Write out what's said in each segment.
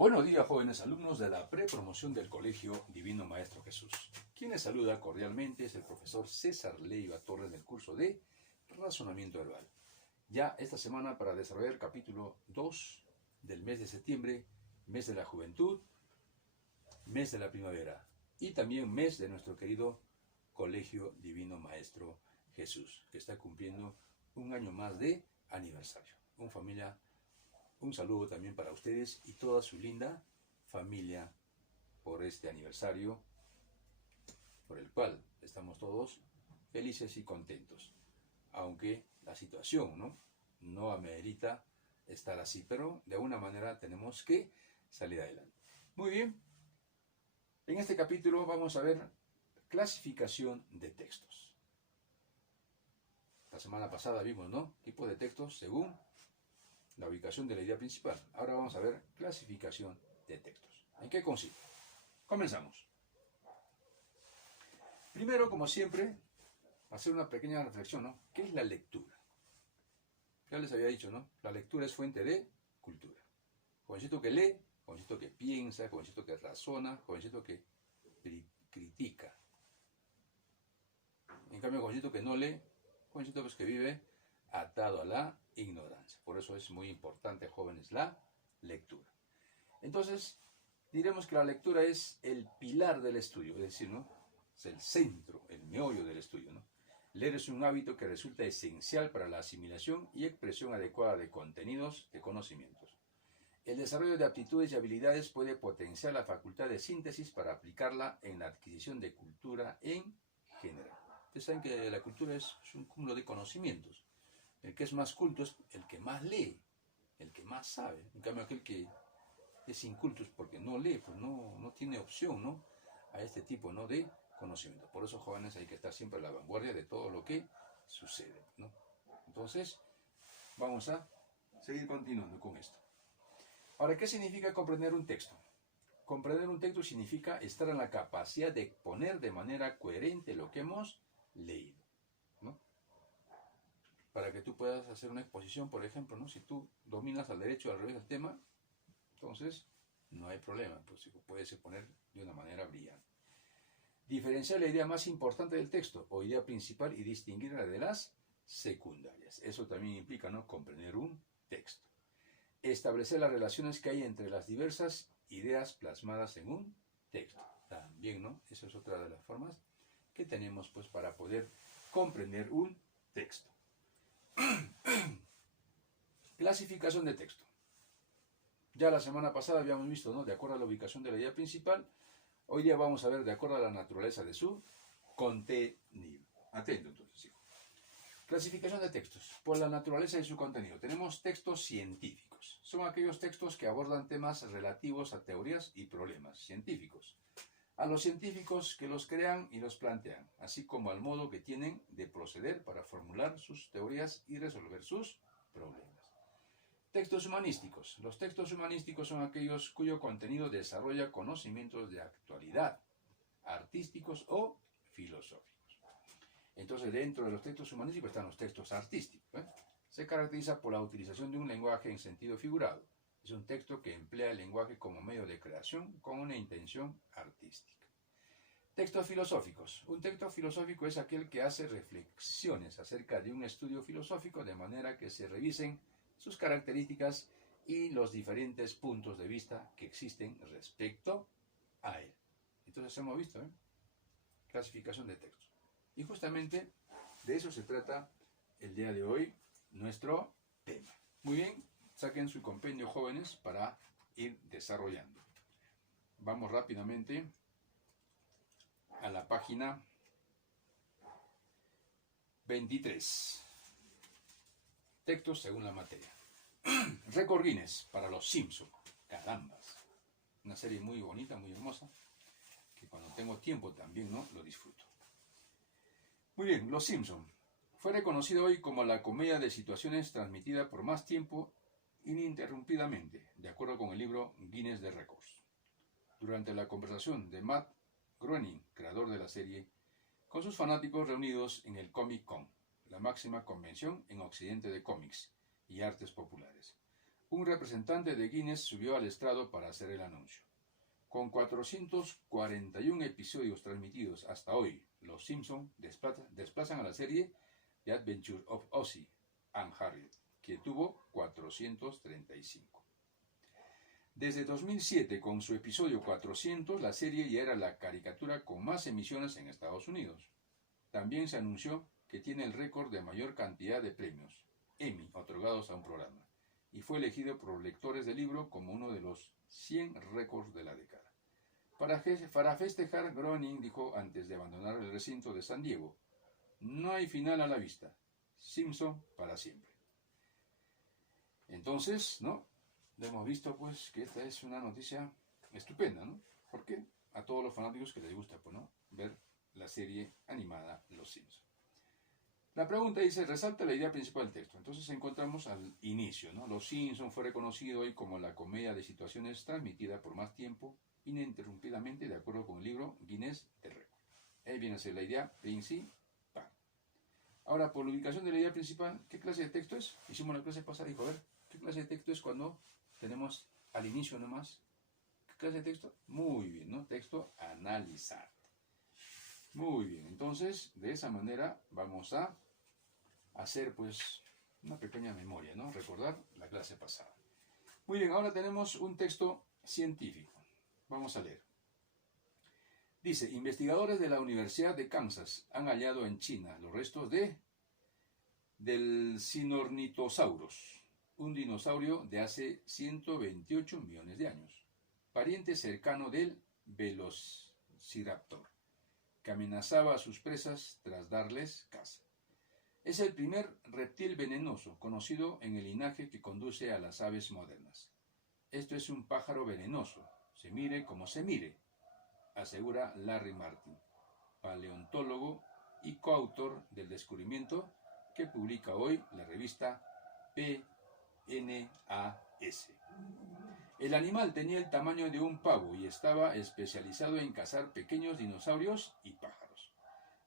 Buenos días, jóvenes alumnos de la prepromoción del Colegio Divino Maestro Jesús. Quien les saluda cordialmente es el profesor César Leiva Torres del curso de Razonamiento Verbal. Ya esta semana para desarrollar el capítulo 2 del mes de septiembre, mes de la juventud, mes de la primavera y también mes de nuestro querido Colegio Divino Maestro Jesús, que está cumpliendo un año más de aniversario. Un saludo también para ustedes y toda su linda familia por este aniversario, por el cual estamos todos felices y contentos. Aunque la situación no amerita estar así, pero de alguna manera tenemos que salir adelante. Muy bien, en este capítulo vamos a ver clasificación de textos. La semana pasada vimos, tipos de textos según la ubicación de la idea principal. Ahora vamos a ver clasificación de textos. ¿En qué consiste? Comenzamos. Primero, como siempre, hacer una pequeña reflexión, ¿Qué es la lectura? Ya les había dicho, La lectura es fuente de cultura. Jovencito que lee, jovencito que piensa, jovencito que razona, jovencito que critica. En cambio, jovencito que no lee, jovencito que vive atado a la ignorancia. Por eso es muy importante, jóvenes, la lectura. Entonces, diremos que la lectura es el pilar del estudio, es decir, es el centro, el meollo del estudio, Leer es un hábito que resulta esencial para la asimilación y expresión adecuada de contenidos, de conocimientos. El desarrollo de aptitudes y habilidades puede potenciar la facultad de síntesis para aplicarla en la adquisición de cultura en general. Ustedes saben que la cultura es un cúmulo de conocimientos. El que es más culto es el que más lee, el que más sabe. En cambio, aquel que es inculto es porque no lee, pues no tiene opción, a este tipo, de conocimiento. Por eso, jóvenes, hay que estar siempre a la vanguardia de todo lo que sucede, Entonces, vamos a seguir continuando con esto. Ahora, ¿qué significa comprender un texto? Comprender un texto significa estar en la capacidad de exponer de manera coherente lo que hemos leído, Para que tú puedas hacer una exposición, por ejemplo, si tú dominas al derecho o al revés del tema, entonces no hay problema, pues puedes exponer de una manera brillante. Diferenciar la idea más importante del texto o idea principal y distinguirla de las secundarias. Eso también implica, comprender un texto. Establecer las relaciones que hay entre las diversas ideas plasmadas en un texto. También, Esa es otra de las formas que tenemos, pues, para poder comprender un texto. Clasificación de texto. Ya la semana pasada habíamos visto, de acuerdo a la ubicación de la idea principal. Hoy día vamos a ver de acuerdo a la naturaleza de su contenido. Atento entonces, hijo. Clasificación de textos. Por la naturaleza de su contenido. Tenemos textos científicos. Son aquellos textos que abordan temas relativos a teorías y problemas científicos. A los científicos que los crean y los plantean, así como al modo que tienen de proceder para formular sus teorías y resolver sus problemas. Textos humanísticos. Los textos humanísticos son aquellos cuyo contenido desarrolla conocimientos de actualidad, artísticos o filosóficos. Entonces, dentro de los textos humanísticos están los textos artísticos. Se caracteriza por la utilización de un lenguaje en sentido figurado. Es un texto que emplea el lenguaje como medio de creación con una intención artística. Textos filosóficos. Un texto filosófico es aquel que hace reflexiones acerca de un estudio filosófico de manera que se revisen sus características y los diferentes puntos de vista que existen respecto a él. Entonces hemos visto, clasificación de textos. Y justamente de eso se trata el día de hoy nuestro tema. Muy bien, saquen su compendio, jóvenes, para ir desarrollando. Vamos rápidamente a la página 23. Textos según la materia. Récord Guinness para los Simpsons. Carambas. Una serie muy bonita, muy hermosa, que cuando tengo tiempo también lo disfruto. Muy bien, Los Simpsons. Fue reconocido hoy como la comedia de situaciones transmitida por más tiempo ininterrumpidamente, de acuerdo con el libro Guinness de Récords. Durante la conversación de Matt Groening, creador de la serie, con sus fanáticos reunidos en el Comic Con, la máxima convención en Occidente de cómics y artes populares. un representante de Guinness subió al estrado para hacer el anuncio. Con 441 episodios transmitidos hasta hoy, Los Simpson desplazan a la serie The Adventures of Ozzie and Harriet, que tuvo 435. Desde 2007, con su episodio 400, la serie ya era la caricatura con más emisiones en Estados Unidos. También se anunció que tiene el récord de mayor cantidad de premios Emmy otorgados a un programa, y fue elegido por los lectores del libro como uno de los 100 récords de la década. Para festejar, Groening dijo antes de abandonar el recinto de San Diego: no hay final a la vista, Simpson para siempre. Entonces, ¿no? Hemos visto pues que esta es una noticia estupenda, ¿no? Porque a todos los fanáticos que les gusta, pues, ¿no?, ver la serie animada Los Simpson. La pregunta dice, resalta la idea principal del texto. Entonces encontramos al inicio, ¿no? Los Simpson fue reconocido hoy como la comedia de situaciones transmitida por más tiempo, ininterrumpidamente, de acuerdo con el libro Guinness de Récord. Ahí viene a ser la idea principal. Ahora, por la ubicación de la idea principal, ¿qué clase de texto es? Hicimos la clase pasada, dijo, a ver, ¿qué clase de texto es cuando tenemos al inicio nomás? ¿Qué clase de texto? Muy bien, ¿no? Texto analizante. Muy bien, entonces, de esa manera vamos a hacer, pues, una pequeña memoria, ¿no? Recordar la clase pasada. Muy bien, ahora tenemos un texto científico. Vamos a leer. Dice, investigadores de la Universidad de Kansas han hallado en China los restos del Sinornithosaurus, un dinosaurio de hace 128 millones de años, pariente cercano del Velociraptor, que amenazaba a sus presas tras darles caza. Es el primer reptil venenoso conocido en el linaje que conduce a las aves modernas. Esto es un pájaro venenoso, se mire como se mire, asegura Larry Martin, paleontólogo y coautor del descubrimiento que publica hoy la revista PNAS. El animal tenía el tamaño de un pavo y estaba especializado en cazar pequeños dinosaurios y pájaros.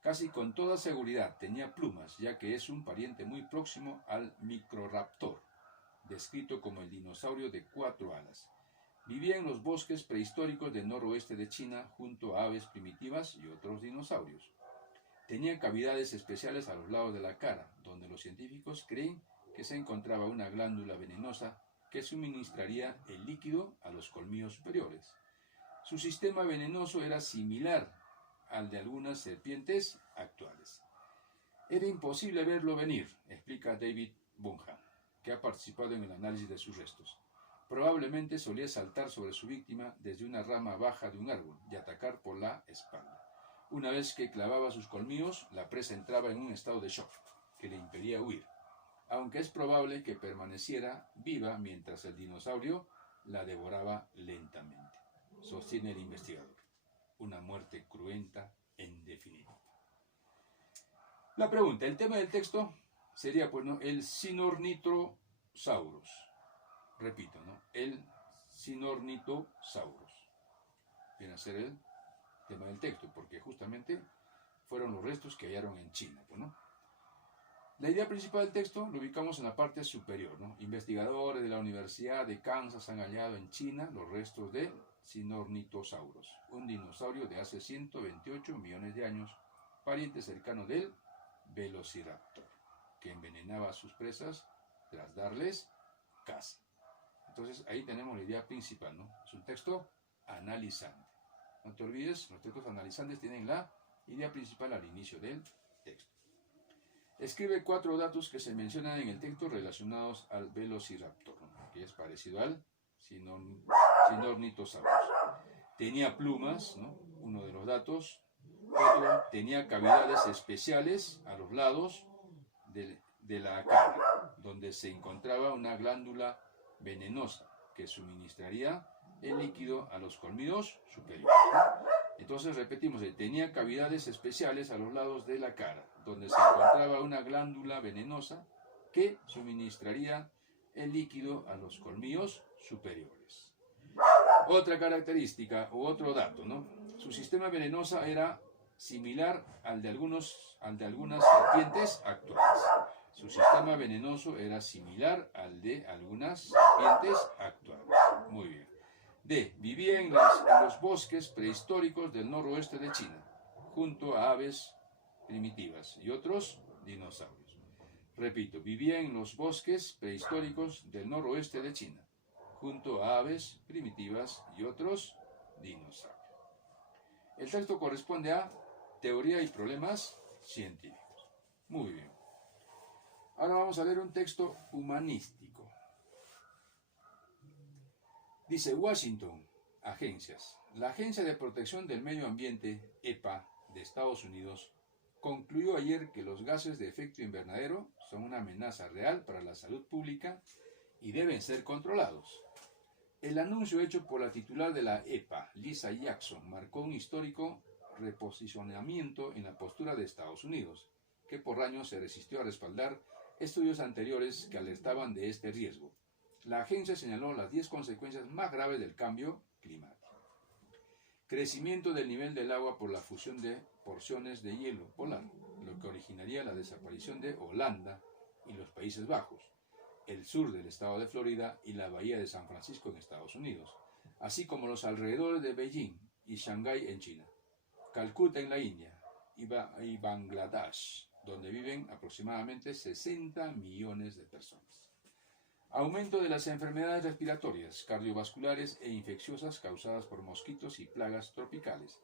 Casi con toda seguridad tenía plumas, ya que es un pariente muy próximo al Microraptor, descrito como el dinosaurio de 4 alas. Vivía en los bosques prehistóricos del noroeste de China junto a aves primitivas y otros dinosaurios. Tenía cavidades especiales a los lados de la cara, donde los científicos creen que se encontraba una glándula venenosa que suministraría el líquido a los colmillos superiores. Su sistema venenoso era similar al de algunas serpientes actuales. Era imposible verlo venir, explica David Bunham, que ha participado en el análisis de sus restos. Probablemente solía saltar sobre su víctima desde una rama baja de un árbol y atacar por la espalda. Una vez que clavaba sus colmillos, la presa entraba en un estado de shock que le impedía huir, aunque es probable que permaneciera viva mientras el dinosaurio la devoraba lentamente, sostiene el investigador. Una muerte cruenta en definitiva. La pregunta, el tema del texto sería, pues, ¿no?, el Sinornithosaurus. Repito, ¿no?, el Sinornithosaurus. Viene a ser el tema del texto, porque justamente fueron los restos que hallaron en China, pues, ¿no? La idea principal del texto lo ubicamos en la parte superior, ¿no? Investigadores de la Universidad de Kansas han hallado en China los restos del Sinornithosaurus, un dinosaurio de hace 128 millones de años, pariente cercano del Velociraptor, que envenenaba a sus presas tras darles caza. Entonces ahí tenemos la idea principal, ¿no? Es un texto analizante. No te olvides, los textos analizantes tienen la idea principal al inicio del texto. Escribe 4 datos que se mencionan en el texto relacionados al Velociraptor, ¿no?, que es parecido al Sinornithosaurus. Tenía plumas, ¿no?, uno de los datos. Otro, tenía cavidades especiales a los lados de la cara, donde se encontraba una glándula venenosa que suministraría el líquido a los colmillos superiores. Entonces repetimos, tenía cavidades especiales a los lados de la cara, donde se encontraba una glándula venenosa que suministraría el líquido a los colmillos superiores. Otra característica u otro dato, ¿no? Su sistema venenoso era similar al de algunas serpientes actuales. Su sistema venenoso era similar al de algunas serpientes actuales. Muy bien. D. Vivía en los bosques prehistóricos del noroeste de China, junto a aves primitivas y otros dinosaurios. Repito, vivía en los bosques prehistóricos del noroeste de China, junto a aves primitivas y otros dinosaurios. El texto corresponde a teoría y problemas científicos. Muy bien. Ahora vamos a ver un texto humanístico. Dice Washington, agencias. La Agencia de Protección del Medio Ambiente, EPA, de Estados Unidos, concluyó ayer que los gases de efecto invernadero son una amenaza real para la salud pública y deben ser controlados. El anuncio hecho por la titular de la EPA, Lisa Jackson, marcó un histórico reposicionamiento en la postura de Estados Unidos, que por años se resistió a respaldar estudios anteriores que alertaban de este riesgo. La agencia señaló las 10 consecuencias más graves del cambio climático. Crecimiento del nivel del agua por la fusión de porciones de hielo polar, lo que originaría la desaparición de Holanda y los Países Bajos, el sur del estado de Florida y la bahía de San Francisco en Estados Unidos, así como los alrededores de Beijing y Shanghái en China, Calcuta en la India y Bangladesh, donde viven aproximadamente 60 millones de personas. Aumento de las enfermedades respiratorias, cardiovasculares e infecciosas causadas por mosquitos y plagas tropicales,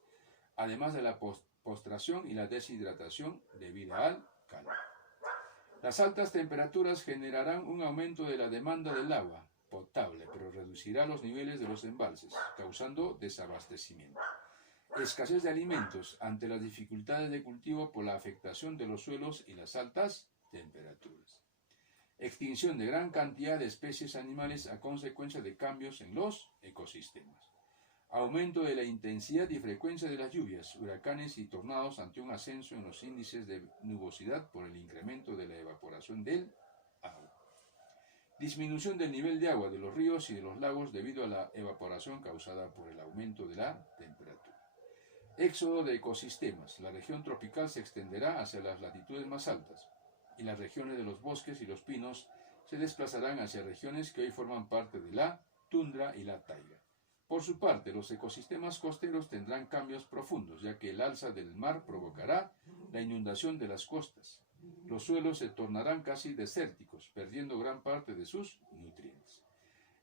además de la postración y la deshidratación debido al calor. Las altas temperaturas generarán un aumento de la demanda del agua potable, pero reducirá los niveles de los embalses, causando desabastecimiento. Escasez de alimentos ante las dificultades de cultivo por la afectación de los suelos y las altas temperaturas. Extinción de gran cantidad de especies animales a consecuencia de cambios en los ecosistemas. Aumento de la intensidad y frecuencia de las lluvias, huracanes y tornados ante un ascenso en los índices de nubosidad por el incremento de la evaporación del agua. Disminución del nivel de agua de los ríos y de los lagos debido a la evaporación causada por el aumento de la temperatura. Éxodo de ecosistemas. La región tropical se extenderá hacia las latitudes más altas y las regiones de los bosques y los pinos se desplazarán hacia regiones que hoy forman parte de la tundra y la taiga. Por su parte, los ecosistemas costeros tendrán cambios profundos, ya que el alza del mar provocará la inundación de las costas. Los suelos se tornarán casi desérticos, perdiendo gran parte de sus nutrientes.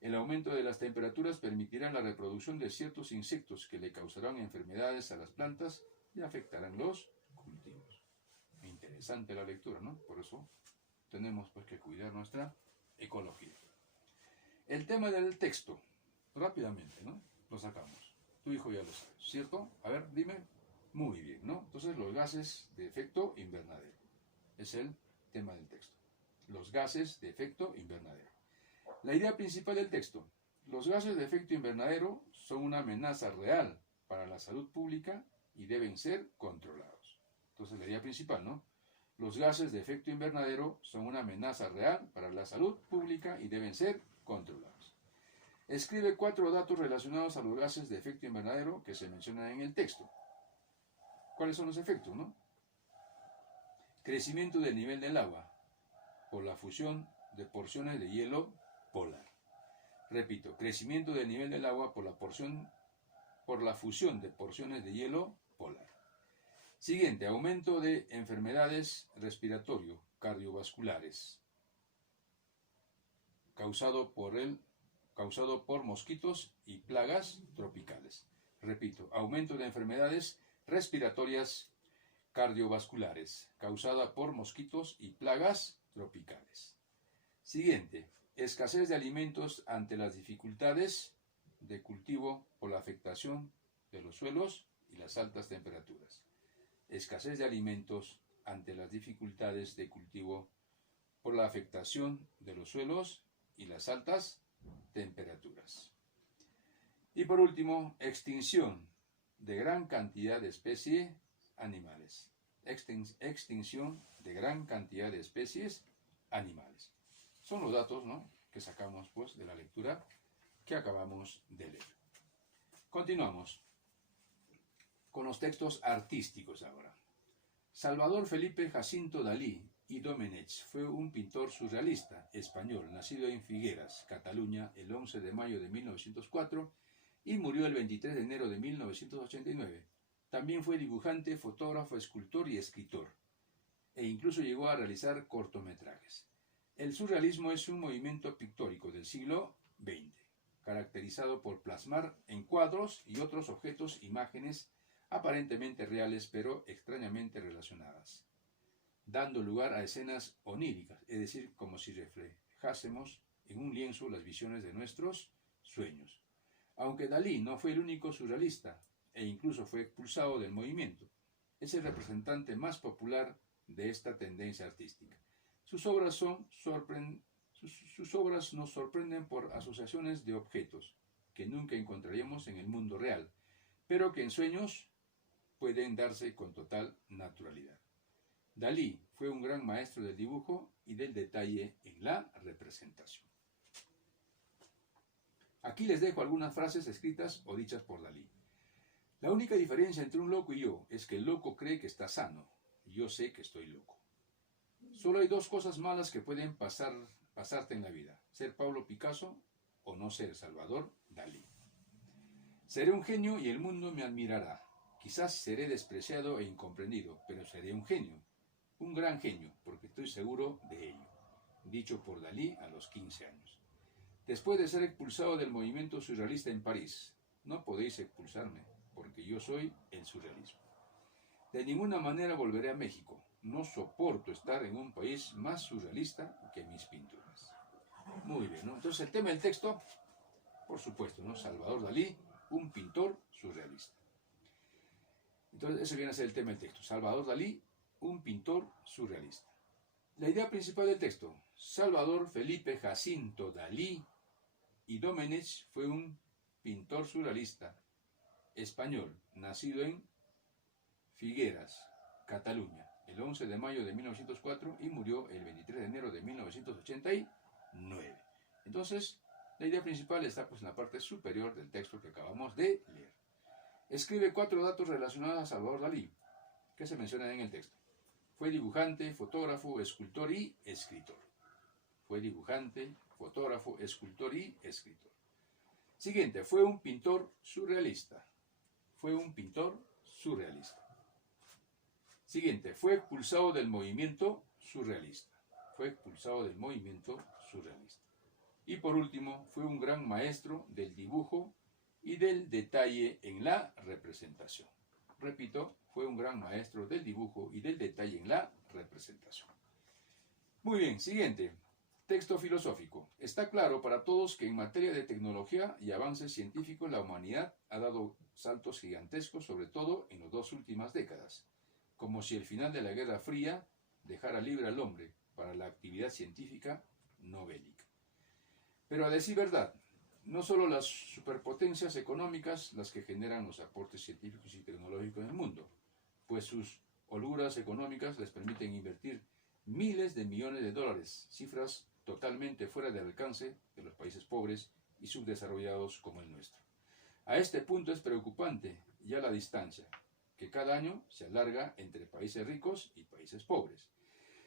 El aumento de las temperaturas permitirá la reproducción de ciertos insectos que le causarán enfermedades a las plantas y afectarán los cultivos. Interesante la lectura, ¿no? Por eso tenemos pues que cuidar nuestra ecología. El tema del texto, rápidamente, ¿no? Lo sacamos. Tu hijo ya lo sabe, ¿cierto? A ver, dime. Muy bien, ¿no? Entonces, los gases de efecto invernadero. Es el tema del texto. Los gases de efecto invernadero. La idea principal del texto. Los gases de efecto invernadero son una amenaza real para la salud pública y deben ser controlados. Entonces, la idea principal, ¿no? Los gases de efecto invernadero son una amenaza real para la salud pública y deben ser controlados. Escribe 4 datos relacionados a los gases de efecto invernadero que se mencionan en el texto. ¿Cuáles son los efectos, no? Crecimiento del nivel del agua por la fusión de porciones de hielo polar. Repito, crecimiento del nivel del agua por la fusión de porciones de hielo polar. Siguiente, aumento de enfermedades respiratorio, cardiovasculares, causado por mosquitos y plagas tropicales. Repito, aumento de enfermedades respiratorias cardiovasculares, causada por mosquitos y plagas tropicales. Siguiente, escasez de alimentos ante las dificultades de cultivo por la afectación de los suelos y las altas temperaturas. Escasez de alimentos ante las dificultades de cultivo por la afectación de los suelos y las altas temperaturas. Y por último, extinción de gran cantidad de especies animales. Extinción de gran cantidad de especies animales. Son los datos, ¿no?, que sacamos pues de la lectura que acabamos de leer. Continuamos con los textos artísticos ahora. Salvador Felipe Jacinto Dalí y Domenech fue un pintor surrealista español, nacido en Figueras, Cataluña, el 11 de mayo de 1904 y murió el 23 de enero de 1989. También fue dibujante, fotógrafo, escultor y escritor, e incluso llegó a realizar cortometrajes. El surrealismo es un movimiento pictórico del siglo XX, caracterizado por plasmar en cuadros y otros objetos imágenes aparentemente reales pero extrañamente relacionadas, dando lugar a escenas oníricas, es decir, como si reflejásemos en un lienzo las visiones de nuestros sueños. Aunque Dalí no fue el único surrealista, e incluso fue expulsado del movimiento, es el representante más popular de esta tendencia artística. Sus obras nos sorprenden por asociaciones de objetos que nunca encontraríamos en el mundo real, pero que en sueños pueden darse con total naturalidad. Dalí fue un gran maestro del dibujo y del detalle en la representación. Aquí les dejo algunas frases escritas o dichas por Dalí. La única diferencia entre un loco y yo es que el loco cree que está sano, y yo sé que estoy loco. Solo hay dos cosas malas que pueden pasarte en la vida: ser Pablo Picasso o no ser Salvador Dalí. Seré un genio y el mundo me admirará. Quizás seré despreciado e incomprendido, pero seré un genio, un gran genio, porque estoy seguro de ello. Dicho por Dalí a los 15 años. Después de ser expulsado del movimiento surrealista en París: no podéis expulsarme, porque yo soy el surrealismo. De ninguna manera volveré a México. No soporto estar en un país más surrealista que mis pinturas. Muy bien, ¿no? Entonces el tema del texto, por supuesto, ¿no? Salvador Dalí, un pintor surrealista. Entonces ese viene a ser el tema del texto. Salvador Dalí, un pintor surrealista. La idea principal del texto: Salvador Felipe Jacinto Dalí y Domenech fue un pintor surrealista español, nacido en Figueras, Cataluña, el 11 de mayo de 1904 y murió el 23 de enero de 1989. Entonces, la idea principal está pues en la parte superior del texto que acabamos de leer. Escribe 4 datos relacionados a Salvador Dalí, que se mencionan en el texto. Fue dibujante, fotógrafo, escultor y escritor. Fue dibujante, fotógrafo, escultor y escritor. Siguiente, fue un pintor surrealista. Fue un pintor surrealista. Siguiente, fue expulsado del movimiento surrealista. Fue expulsado del movimiento surrealista. Y por último, fue un gran maestro del dibujo y del detalle en la representación. Repito, fue un gran maestro del dibujo y del detalle en la representación. Muy bien, siguiente. Texto filosófico. Está claro para todos que en materia de tecnología y avances científicos la humanidad ha dado saltos gigantescos, sobre todo en las 2 últimas décadas, como si el final de la Guerra Fría dejara libre al hombre para la actividad científica no bélica. Pero a decir verdad, no solo las superpotencias económicas las que generan los aportes científicos y tecnológicos en el mundo, pues sus holguras económicas les permiten invertir miles de millones de dólares, cifras totalmente fuera del alcance de los países pobres y subdesarrollados como el nuestro. A este punto es preocupante ya la distancia, que cada año se alarga entre países ricos y países pobres.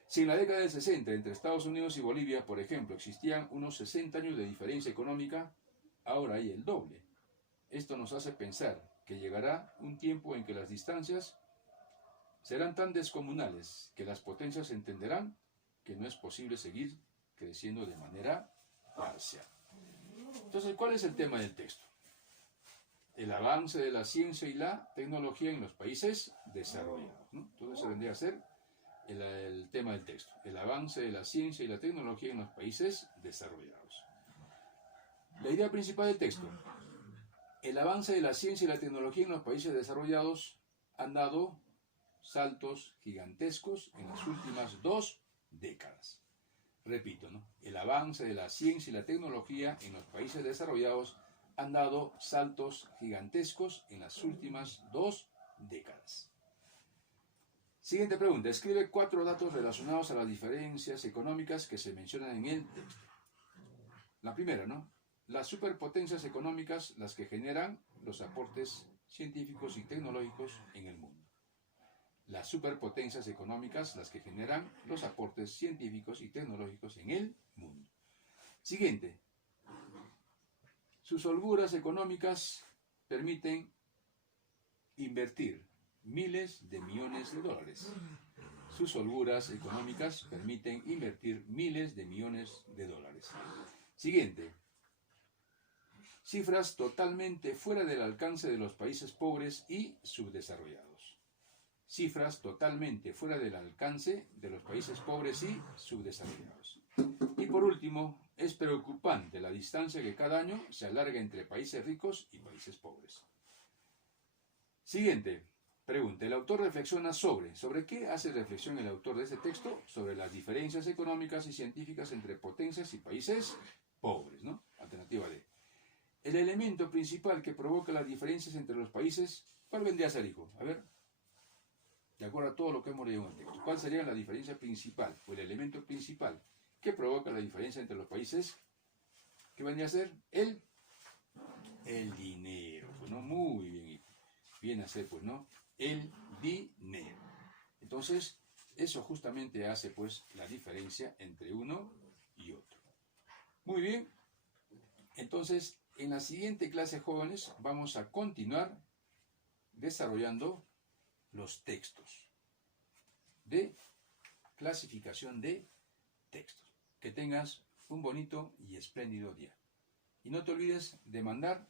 Si en la década del 60 entre Estados Unidos y Bolivia, por ejemplo, existían unos 60 años de diferencia económica, ahora hay el doble. Esto nos hace pensar que llegará un tiempo en que las distancias serán tan descomunales que las potencias entenderán que no es posible seguir creciendo de manera parcial. Entonces, ¿cuál es el tema del texto? El avance de la ciencia y la tecnología en los países desarrollados, ¿no? Todo eso vendría a ser el tema del texto. El avance de la ciencia y la tecnología en los países desarrollados. La idea principal del texto: el avance de la ciencia y la tecnología en los países desarrollados han dado saltos gigantescos en las últimas 2 décadas. Repito, ¿no? El avance de la ciencia y la tecnología en los países desarrollados han dado saltos gigantescos en las últimas 2 décadas. Siguiente pregunta. Escribe 4 datos relacionados a las diferencias económicas que se mencionan en el texto. La primera, ¿no? Las superpotencias económicas las que generan los aportes científicos y tecnológicos en el mundo. las superpotencias económicas las que generan los aportes científicos y tecnológicos en el mundo. Siguiente. Sus holguras económicas permiten invertir miles de millones de dólares. Sus holguras económicas permiten invertir miles de millones de dólares. Siguiente. Cifras totalmente fuera del alcance de los países pobres y subdesarrollados. Cifras totalmente fuera del alcance de los países pobres y subdesarrollados. Y por último, es preocupante la distancia que cada año se alarga entre países ricos y países pobres. Siguiente pregunta. El autor reflexiona ¿sobre qué hace reflexión el autor de este texto? Sobre las diferencias económicas y científicas entre potencias y países pobres, ¿no? Alternativa D. El elemento principal que provoca las diferencias entre los países, ¿cuál vendría a ser, hijo? A ver, de acuerdo a todo lo que hemos leído en el texto, ¿cuál sería la diferencia principal o el elemento principal que provoca la diferencia entre los países? ¿Qué vendría a ser? El dinero, pues, ¿no? Muy bien, hijo. Viene a ser, pues, ¿no? El dinero. Entonces, eso justamente hace, pues, la diferencia entre uno y otro. Muy bien. Entonces, en la siguiente clase, jóvenes, vamos a continuar desarrollando los textos de clasificación de textos. Que tengas un bonito y espléndido día. Y no te olvides de mandar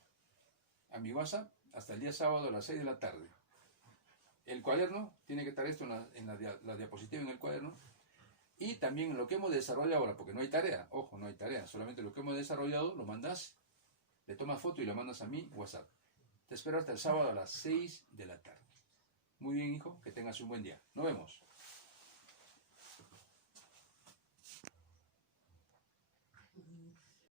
a mi WhatsApp hasta el día sábado a las 6 de la tarde. El cuaderno, tiene que estar esto en la diapositiva en el cuaderno. Y también lo que hemos desarrollado ahora, porque no hay tarea, ojo, no hay tarea, solamente lo que hemos desarrollado lo mandas, le tomas foto y lo mandas a mi WhatsApp. Te espero hasta el sábado a las 6 de la tarde. Muy bien, hijo, que tengas un buen día. Nos vemos.